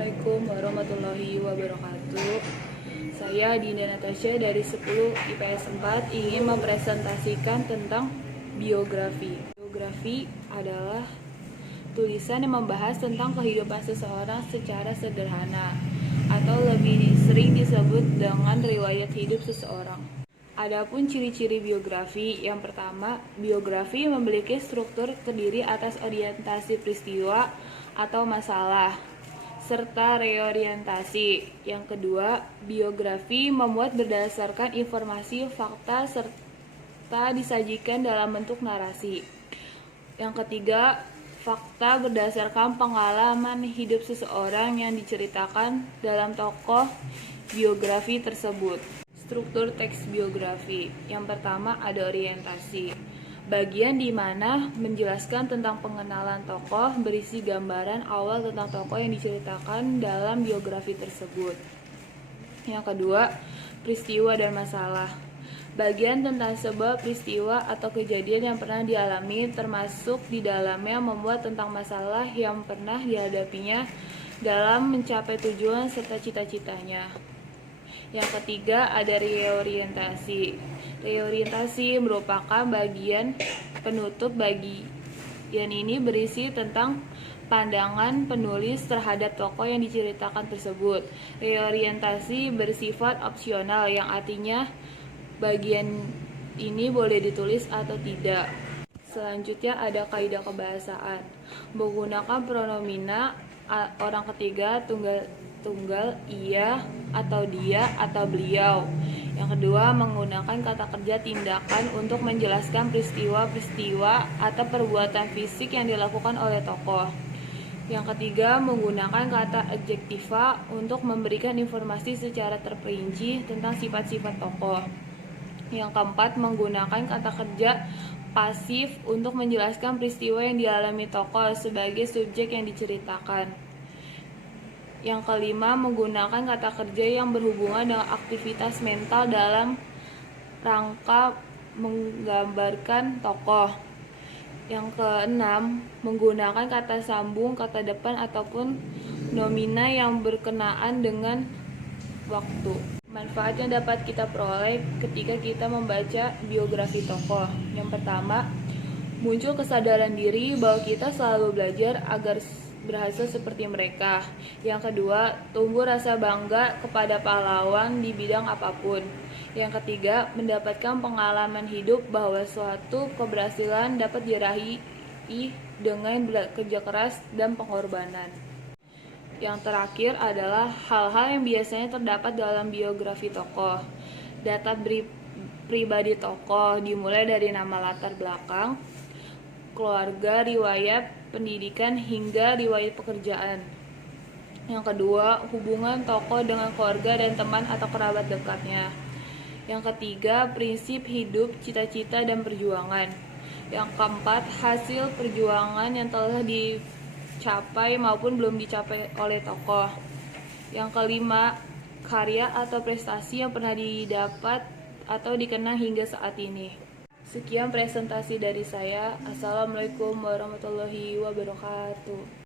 Assalamualaikum warahmatullahi wabarakatuh. Saya Dinda Natasha dari 10 IPS 4 ingin mempresentasikan tentang biografi. Biografi adalah tulisan yang membahas tentang kehidupan seseorang secara sederhana atau lebih sering disebut dengan riwayat hidup seseorang. Adapun ciri-ciri biografi, yang pertama, biografi memiliki struktur terdiri atas orientasi peristiwa atau masalah, serta reorientasi. Yang kedua, biografi memuat berdasarkan informasi fakta serta disajikan dalam bentuk narasi. Yang ketiga, fakta berdasarkan pengalaman hidup seseorang yang diceritakan dalam tokoh biografi tersebut. Struktur teks biografi. Yang pertama ada orientasi. Bagian di mana menjelaskan tentang pengenalan tokoh, berisi gambaran awal tentang tokoh yang diceritakan dalam biografi tersebut. Yang kedua, peristiwa dan masalah. Bagian tentang sebuah peristiwa atau kejadian yang pernah dialami, termasuk di dalamnya memuat tentang masalah yang pernah dihadapinya dalam mencapai tujuan serta cita-citanya. Yang ketiga ada reorientasi. Reorientasi merupakan bagian penutup. Bagian ini berisi tentang pandangan penulis terhadap tokoh yang diceritakan tersebut. Reorientasi bersifat opsional, yang artinya bagian ini boleh ditulis atau tidak. Selanjutnya ada kaidah kebahasaan. Menggunakan pronomina orang ketiga, tunggal, ia atau dia atau beliau. Yang kedua, menggunakan kata kerja tindakan untuk menjelaskan peristiwa-peristiwa atau perbuatan fisik yang dilakukan oleh tokoh. Yang ketiga, menggunakan kata adjektiva untuk memberikan informasi secara terperinci tentang sifat-sifat tokoh. Yang keempat, menggunakan kata kerja pasif untuk menjelaskan peristiwa yang dialami tokoh sebagai subjek yang diceritakan. Yang kelima, menggunakan kata kerja yang berhubungan dengan aktivitas mental dalam rangka menggambarkan tokoh. Yang keenam, menggunakan kata sambung, kata depan, ataupun nomina yang berkenaan dengan waktu. Manfaat yang dapat kita peroleh ketika kita membaca biografi tokoh. Yang pertama, muncul kesadaran diri bahwa kita selalu belajar agar berhasil seperti mereka. Yang kedua, tumbuh rasa bangga kepada pahlawan di bidang apapun. Yang ketiga, mendapatkan pengalaman hidup bahwa suatu keberhasilan dapat diraih dengan kerja keras dan pengorbanan. Yang terakhir adalah hal-hal yang biasanya terdapat dalam biografi tokoh. Data pribadi tokoh dimulai dari nama latar belakang, keluarga, riwayat pendidikan, hingga riwayat pekerjaan. Yang kedua, hubungan tokoh dengan keluarga dan teman atau kerabat dekatnya. Yang ketiga, prinsip hidup, cita-cita, dan perjuangan. Yang keempat, hasil perjuangan yang telah dicapai maupun belum dicapai oleh tokoh. Yang kelima, karya atau prestasi yang pernah didapat atau dikenang hingga saat ini. Sekian presentasi dari saya. Assalamualaikum warahmatullahi wabarakatuh.